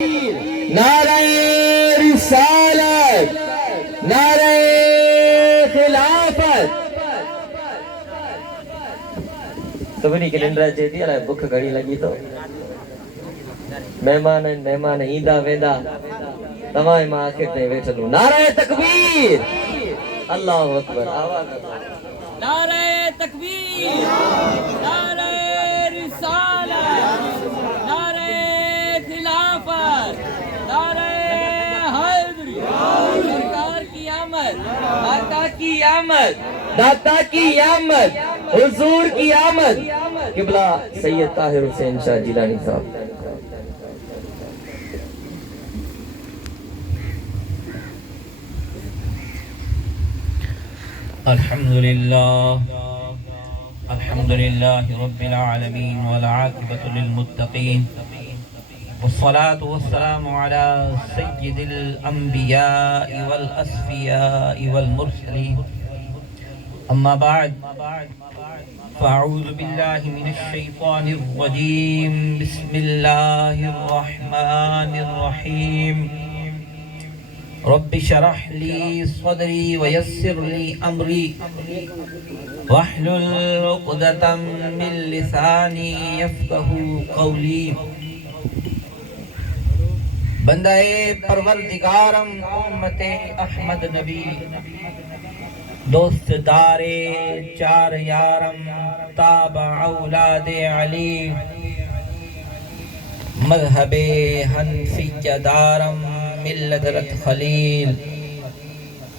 नारे रिसालत, नारे खिलाफत। सभिनी खे निंड अचे थी, अलाए बुख घणी लगी तो मेहमान ईंदा वेंदा तमाम मां आखिर ते वेठलू। नारे तकबीर, अल्लाहु अकबर। आवाज़ नारे तकबीर, नारे रिसालत, नारे खिलाफत, नारे हैदरी। सरकार की आमद, दाता की आमद, दाता की आमद, हुजूर की आमद। किबला सैयद ताहिर हुसैन शाह जिलानी साहब। अल्हम्दुलिल्लाह रब्बिल आलमीन वल आक़िबतु लिल मुत्तक़ीन वस्सलातु वस्सलामु अला सय्यिदिल अंबिया'i वल अस्फिया'i वल मुरसलीन। अम्मा बाद फ़अऊज़ु बिल्लाहि मिनश शैतानिर रजीम। बिस्मिल्लाहिर रहमानिर रहीम। रब्बि शरह ली सदरी वयस्सिर ली अमरी वहलुल उक़दतम मिन लिसानी यफ़क़हू क़ौली। बंदाए परवरदिगारम उम्मते अहमद नबी, दोस्त दारे चार यारम ताबा औलादे अली, मज़हबे हनफिय्या दारम मिल्लत खलील,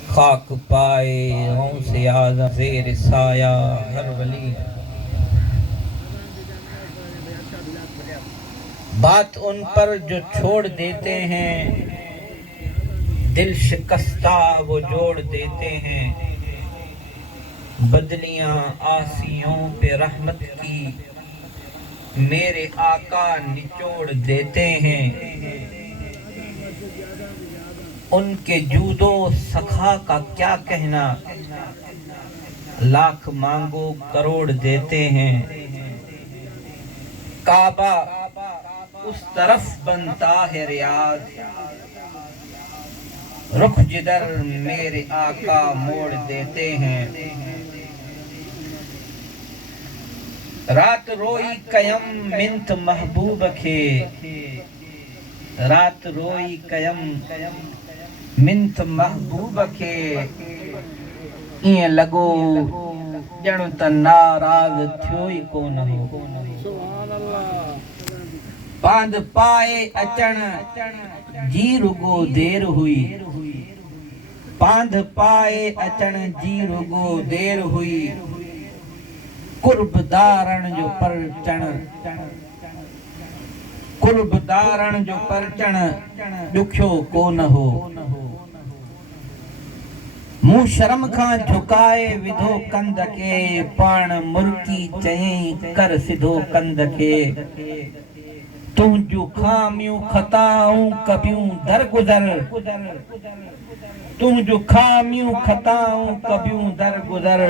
खाक पाए गौसे आज़म ज़ेर साया हर वली। बात उन पर जो छोड़ देते हैं, दिल शिकस्ता वो जोड़ देते हैं। बदलियां आसियों पे रहमत की मेरे आका निचोड़ देते हैं। उनके जूदो सखा का क्या कहना, लाख मांगो करोड़ देते हैं। काबा उस तरफ बनता है रियाज, रुख जिधर मेरे आका मोड़ देते हैं। रात रोई कयम मिंत महबूब के, रात रोई कयम मिंत महबूब के, ईअं लॻो ॼण त नाराज़ थियो ई कोन हो। पांध पाए अचण जी रुगो देर हुई, पांध पाए अचण जी रुगो देर हुई। कुर्बदारन जो परचण, कुर्बदारन जो परचण ॾुखियो कोन हो। मुंह शर्म खां झुकाए विधो कंध के, पाण मुर्की चयईं कर सिधो कंध के। तुंहिंजूं खामियूं खताऊं कबियूं दरगुज़र, तुंहिंजूं खामियूं खताऊं कबियूं दरगुज़र।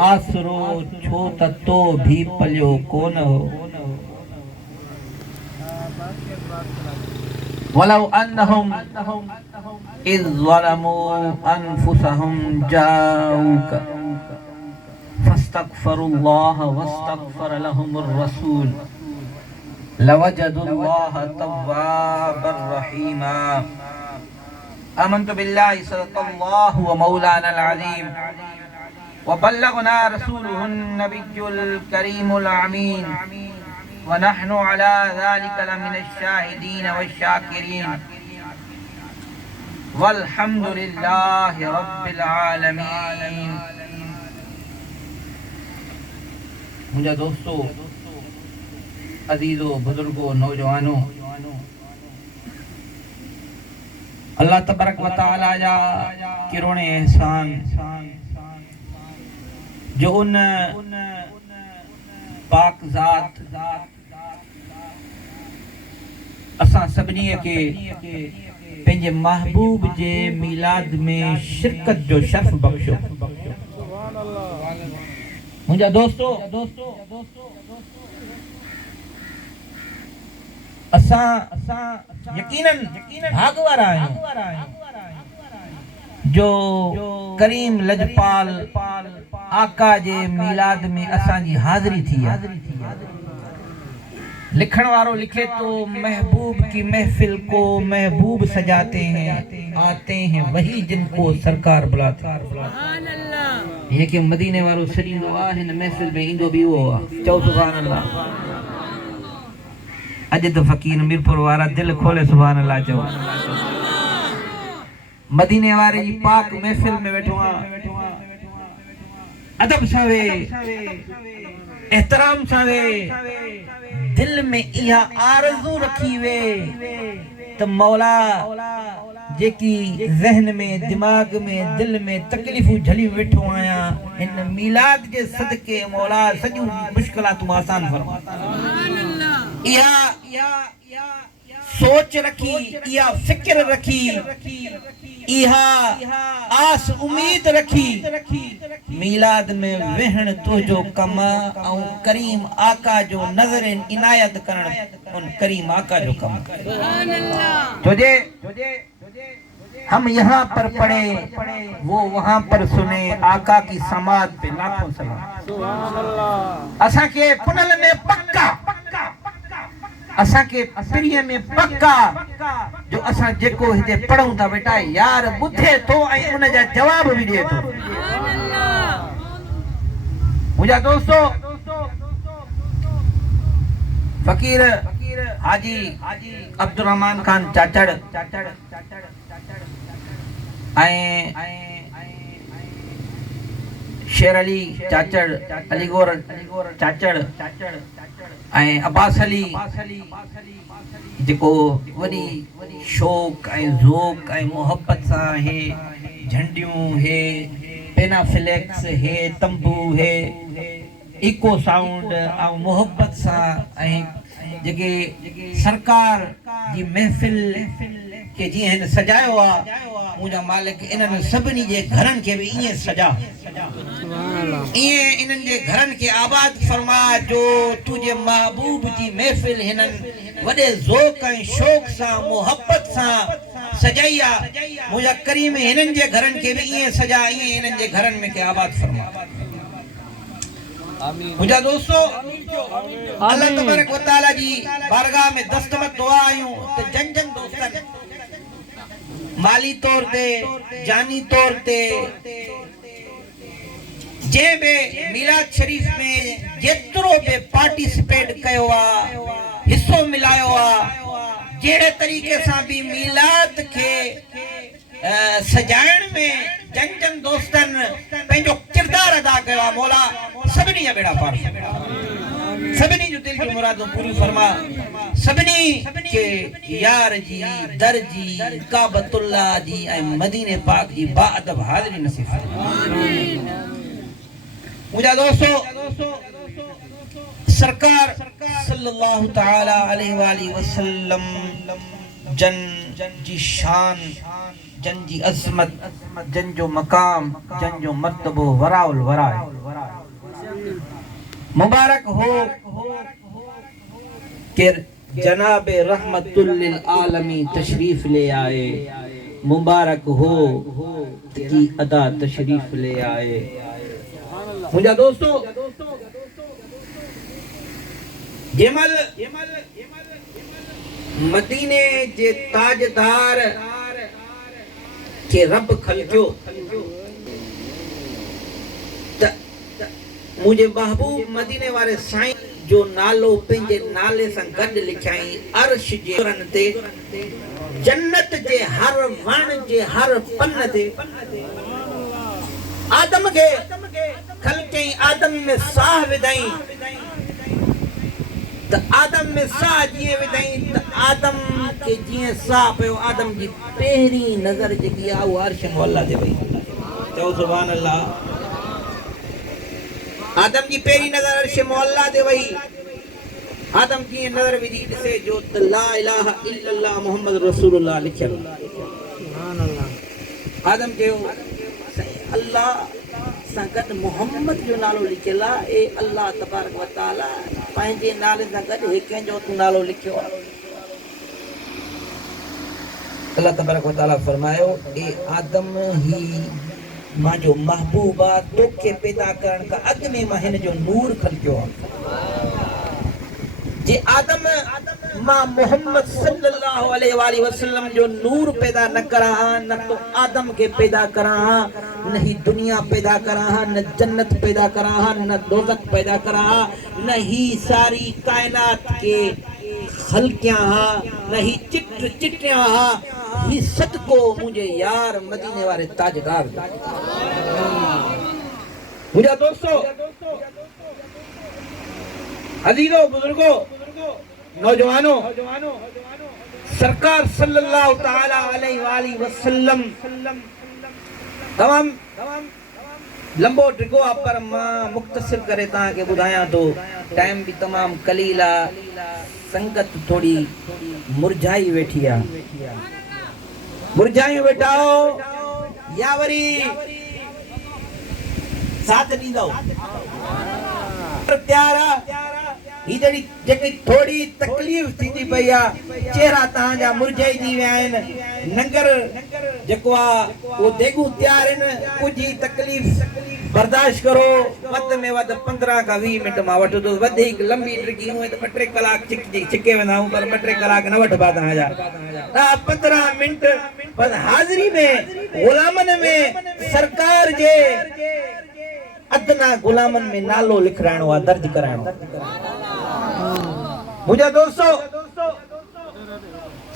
आसरो छो त तो भी पलियो कोन हो। वलौ अन्नहुम इज़ ज़लमू अनफुसहुम जाऊक फस्तग़फरुल्लाह वस्तग़फर लहुमुर रसूल लवजदुल्लाह तव्वाबर रहीमा। आमन्तु बिल्लाहि सदक़ल्लाहु व मौलानल अज़ीम व बल्लगना रसूलुहुन नबियुल करीमुल अमीन व नहनु अला ज़ालिका लमिनश शाहिदीन वश्शाकिरीन वल्हम्दुलिल्लाहि रब्बिल आलमीन। मुझे दोस्तों, अजीजों, बुजुर्गों, नौजवानों, अल्लाह तबारक व तआला जा किरोने एहसान जो उन पाक ज़ात असां सभिनी खे पंहिंजे महबूब जे मिलाद में शिरकत जो शर्फ बख्शो। मुंहिंजा दोस्तों, असां यकीनन भागवारा आहियूं जो करीम लजपाल आका जे मिलाद में असांजी हाज़िरी थी आहे। लिखण वारो लिखे तो महबूब की महफिल को महबूब सजाते हैं, आते हैं वही जिनको सरकार बुलाते हैं। ये कि मदीने वारो सरींदो आहे हिन महफिल में ईंदो भी वो आहे। चओ सुभान अल्लाह। अॼु त फ़कीर मीरपुर वारा दिल खोले सुभान अल्लाह चओ। मदीने वारे जी पाक महफिल में वेठो आहे, अदब सां वे, एहतराम सां वे, दिल में इहा आरज़ू रखी वे त मौला जेकी ज़हन में, दिमाग में, दिल में तकलीफ़ूं झली वेठो आहियां, इन मीलाद जे सदके मौला सॼियूं मुश्किलातूं आसान फरमा। इहा सोच रखी, इहा फिक्र रखी, इहा आस उम्मीद रखी मीलाद में वेहण तुझो कम ऐं करीम आका जो नजर इनायत करण उन करीम आका जो कम। तुझे हम यहाँ पर पढ़े वो वहाँ पर सुने, आका की समात पे लाखों सलाम। असा के पुनल में पक्का, असा के प्रिय में पक्का जो असा जेको हिते पढ़ूं था बेटा यार ॿुधे थो ऐं उन जा जवाब भी ॾिए थो। मुंहिंजा दोस्तों, फकीर हाजी अब्दुल रहमान खान चाचड़ ऐं शेर अली चाचड़, अलीगोर चाचड़ ऐं अब्बास अली जेको वॾी शौक़ ऐं ज़ौक़ ऐं मोहब्बत सां हे झंडियूं, हे पेनाफ्लेक्स, हे तंबू, हे इको साउंड ऐं मोहब्बत सां ऐं जेके सरकार जी महफ़िल के जीअं हिन सजायो आहे, मुंहिंजा मालिक इन्हनि सभिनी जे घरनि खे बि ईअं सजा, ईअं इन्हनि जे घरनि खे आबाद फरमा जो तुंहिंजे महबूब जी महफ़िल हिननि वॾे ज़ौक़ ऐं शौक़ सां मोहब्बत सां सजाई आहे। मुंहिंजा करीम हिननि जे घरनि खे बि ईअं सजा, ईअं हिननि जे घरनि में के आबाद फरमा। मुंहिंजा दोस्तों, अल्लाह तबारक व तआला जी बारगाह में दस्तमत दुआ आहियूं त जन जन दोस्तनि माली तौर ते, जानी तौर ते जे बे मिलाद शरीफ में जेतिरो बे पार्टिसिपेट कयो आहे, हिस्सो मिलायो आहे, जहिड़े तरीक़े सां बि मिलाद खे सजाइण में जन जन दोस्तनि पंहिंजो किरदार अदा कयो आहे, मौला सभिनी जा बेड़ा पार, सभिनी जो दिल की मुरादूं पूरी फरमा, सभिनी के यार जी, दर जी, काबतुल्लाह जी ऐं मदीने पाक जी बाअदब हाज़िरी नसीब फरमा। मुझा दोस्तों, सरकार सल्लल्लाहु ताला अलैहि वसल्लम जन जी शान, जन जी अज़मत, जन जो मकाम, जन जो मर्तबो वराउल वरा मुबारक हो कि जनाबे रहमतुल लिल आलमी तशरीफ ले आए, मुबारक हो कि अदा तशरीफ ले आए। मुझा दोस्तों, जेमल मदीने जे ताजदार के रब खलकियो त मुझे महबूब मदीने वारे साईं जो नालो पंहिंजे नाले सां गॾु लिखाई अर्श जे रन ते, जन्नत जे हर वण जे हर पन ते आदम के खलकई, आदम में साह विधाई त आदम में साह जीअं विधाई त आदम के जीअं साह पियो, आदम जी पहिरीं नज़र जेकी आहे उहा अर्श मौला ते वई। चओ सुभान अल्लाह। आदम जी पहिरीं नज़र अर्श मौला ते वई। आदम जीअं नज़र विझी ॾिसे जो त ला इलाहा इल्लल्लाह मुहम्मद रसूलुल्लाह लिखियल। आदम चयो अल्लाह सां गॾु मोहम्मद जो नालो लिखियल आहे, ए अल्लाह तबारक व तआला पंहिंजे नाले सां गॾु हिकु जो तूं नालो लिखियो आहे। अल्लाह तबारक व तआला फरमायो ए आदम ही मां जो महबूबा तोखे पैदा करण का अग में मां हिन जो नूर खलकियो जे आदम मां मोहम्मद सल्लल्लाहु अलैहि वसल्लम जो नूर पैदा न करा न तो आदम के पैदा करा न ही दुनिया पैदा करा न जन्नत पैदा करा न दोज़ख पैदा करा न ही सारी कायनात के खलकिया न ही चिट्टिया ही सदको मुझे यार मदीने वाले ताजदार मुझे दोस्तों अजीजों बुजुर्गों नौजवानों सरकार सल्लल्लाहु ताला अलैहि वसल्लम तमाम लंबो टिको आप पर मां मुख्तसर करे ता के बुधाया तो टाइम भी तमाम कलीला संगत थोड़ी मुरझाई बैठिया मुरझाई बैठाओ या वरी साथ दी दो प्यारा ही जड़ी जेकी थोड़ी तकलीफ थींदी पई आ चेहरा तां जा मुरझाई दी विया आहिनि नंगर जेको आ वो देगू तैयार आहिनि कुछ ही तकलीफ बर्दाश्त करो वध में वध 15 का 20 मिनट मां वठो तो वधीक लंबी ट्रिकी हुए तो 2-3 कलाक चिके वेंदा हूं पर 2-3 कलाक न वठ पाता जा 15 मिनट पर हाज़िरी में गुलामन में सरकार जे अदना गुलामन में नालो लिखराणो आ दर्ज कराणो मुझे दोस्तों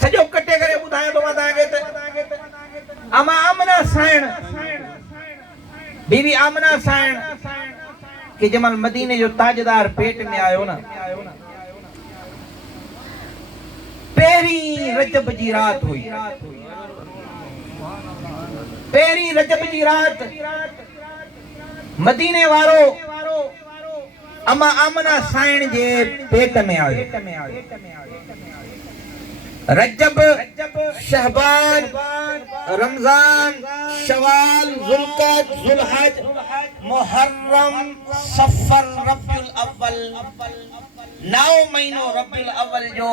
सजो कटे करे बुधायो तो मां ताके अमा आमना साइण बीवी आमना साइण के जमल मदीने जो ताजदार पेट में आयो ना पेरी रजब जी रात हुई पेरी रजब जी रात मदीने वारो अमा आमना साइण जे पेट में आयो रजब शहबान रमजान शवाल जुल्कद जुलहज मुहर्रम सफर रबिउल अव्वल 9 महीनों रबिउल अव्वल जो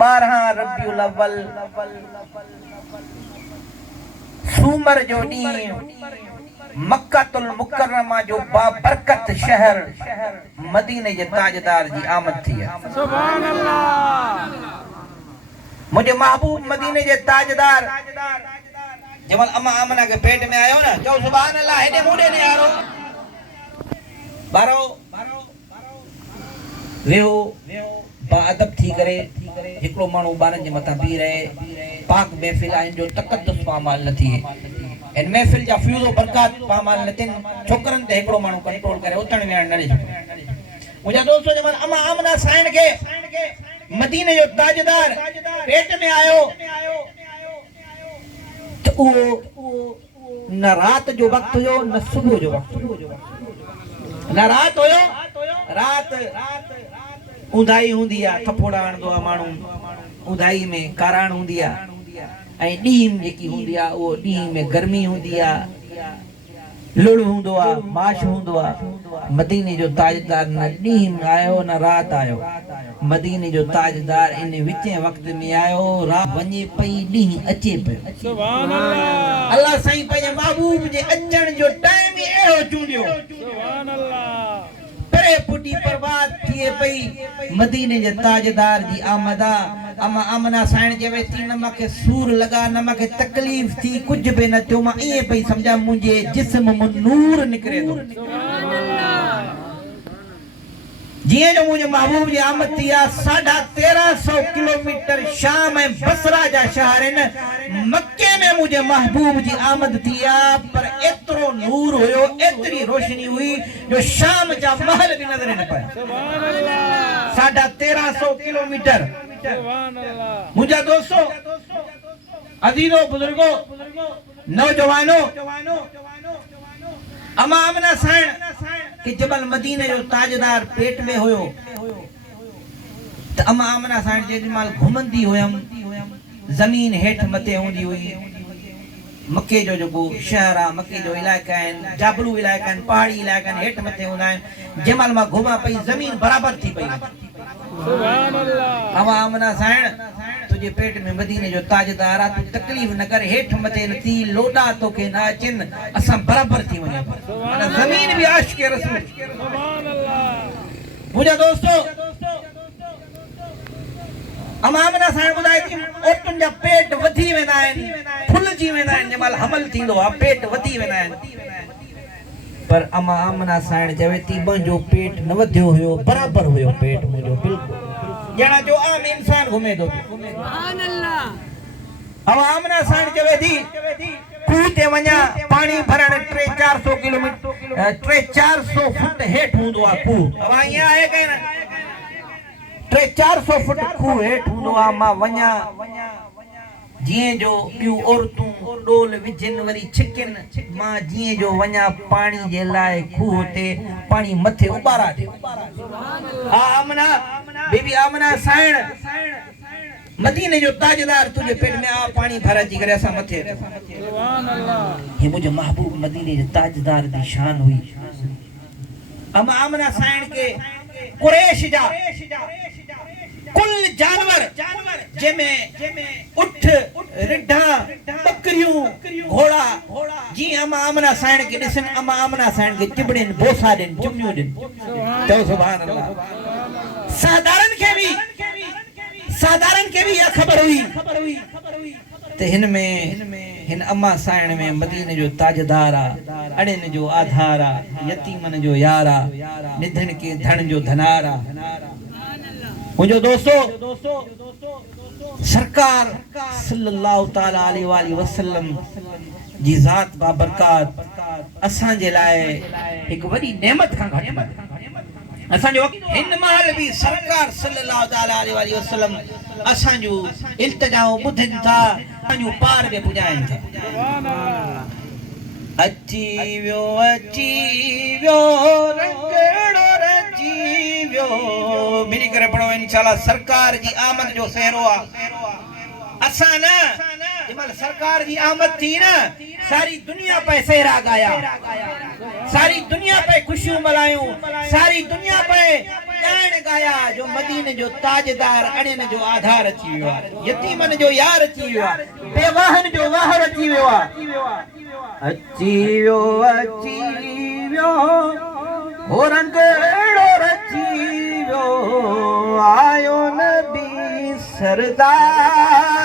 12 रबिउल अव्वल सूमर जो ॾींहुं मक्कातुल मुकर्रमा जो बाबरकत शहर मदीने जे ताजदार जी आमद थी है सुभान अल्लाह मुझे महबूब मदीने जे ताजदार जमल अम्मा आमना के पेट में आयो ना जो सुभान अल्लाह हेडे मुडे ने यारो बारो वेहो बाअदब थी करे एकड़ो मानू बारन जे मथा बी रहे पाक महफिल आइन जो तकद्दुस पामाल न थी इन महफिल जा फ्यूज़ो बरकत पामाल न थिन छोकरन ते एकड़ो मानू कंट्रोल करे उतण वेण न ॾे मुझे दोस्तों जमल अम्मा आमना साइण के मदीने जो ताजदार पेट में आयो तो न रात जो वक्त हो न सुबह जो वक्त न रात होयो रात उधाई हुंदी आ थपोड़ा आणदो आ मानू उधाई में काराण हुंदी आ ऐं ॾींहं जेकी हुंदी आ वो ॾींहं में गर्मी हुंदी आ लुड़ हुंदो आ माश हुंदो आ मदीने जो ताजदार न ॾींहं आयो न रात आयो मदीने जो ताजदार इन विचे वक्त में आयो रात वञे पई ॾींहं अचे पियो सुभान अल्लाह अल्लाह साईं पंहिंजे महबूब जे अचण जो टाइम ई अहिड़ो चूंडियो सुभान अल्लाह परे पुटी बर्बाद थिए पई मदीने जे ताजदार जी आमदा अमा आमना साइण जे वेती न माके सूर लगा न माके तकलीफ थी कुछ भी न थियो मां इए पई समझा मुझे जिस्म में नूर निकरे दो सुभान अल्लाह जिए जो मुझे महबूब जी आमद थी 1350 किलोमीटर शाम ऐं बसरा जा शहर आहिनि मक्के में मुझे महबूब जी आमद थी पर एतिरो नूर हुयो एतिरी रोशनी हुई जो शाम जा महल भी नजर न पाया सुभान अल्लाह 1350 किलोमीटर सुभान अल्लाह मुझे दोस्तों अजीजों बुजुर्गों नौजवानों अमा आमना साइण कि जबल मदीने जो ताजदार पेट में हुयो त अमा आमना साइण जे माल घुमंदी हुयम जमीन हेठ मथे हुंदी हुई मक्के जो जो शहर आ मक्के जो इलाका है जाबलू इलाका है पहाड़ी इलाका है हेठ मथे हुंदा है जमाल मां घुमा पई जमीन बराबर थी पई सुभान अल्लाह अमा आमना साइण तो तुझे पेट में मदीने जो ताजदार आ तू तकलीफ न कर हेठ मथे न थी लोडा तो के ना अचन असा बराबर थी वने माना जमीन भी आशिक रसूल सुभान अल्लाह। मुझे दोस्तों अमामना साईं ॿुधाए थी ओटुनि जा पेट वधी वेंदा आहिनि फुलजी वेंदा आहिनि जंहिं महिल हमल थींदो आहे पेट वधी वेंदा आहिनि पर अमा आमना साईं चवे थी मुंहिंजो पेट न वधियो हुयो बराबर हुयो पेट मुंहिंजो बिल्कुलु ॼणा जो आम इंसान घुमे थो सुभान अल्लाह। अमा आमना साईं चवे थी खूह ते वञा पाणी भरण 300-400 किलोमीटर 300-400 फुट हेठ हूंदो आहे खूह अवा ईअं आहे के न 300-400 फुट खूह हेठ हूंदो आहे मां वञा जीअं जो ॿियूं औरतूं डोल विझनि वरी छिकनि मां जीअं जो वञा पाणी जे लाइ खूह ते पाणी मथे उॿारा ॾियो हा आमना बीबी आमना साईं मदीने जो ताजदार तुझे पेट में आ पानी भरा जी करे असा मथे सुभान अल्लाह। ये मुझे महबूब मदीने जो ताजदार दी शान हुई अमा आमना साईं के कुरैश जा कुल जानवर जेमें उठ रिढा बकरियूं घोड़ा जी अमा आमना साईं के ॾिसन अमा आमना साईं के चिबड़िन बोसा ॾिन चुमियूं ॾिन तो सुभान अल्लाह। साधारण के भी यह खबर हुई ते हिन में हिन अम्मा साईं में मदीने जो ताजदार आ अड़ेन जो आधार आ यतीमन जो यार आ निधन के धन जो धनार आ मुझो दोस्तों सरकार सल्लल्लाहु ताला अलैहि वसल्लम जी जात बाबरकत असां जे लाए एक वडी नेमत खां घट असां जो हिन महल भी सरकार सल्लल्लाहु ताला अलैहि वसल्लम असां जो इल्तिजाओ बुधन था असां जो पार में पुजाइन था सुभान अल्लाह। अची वियो रंगड़ो रची वियो मिली करे पढ़ो इंशाल्लाह सरकार जी आमद जो सहरो आ असां न जमल सरकार जी आमद थी ना सारी दुनिया पे सहरा गाया सारी दुनिया पे खुशियों मनायूं सारी दुनिया पे गायन गाया जो मदीने जो ताजदार अड़ेन जो आधार अची वियो यतीमन जो यार अची वियो बेवाहन जो वाहर अची वियो अची वियो हो रंगड़ो रची वियो आयो नबी सरदार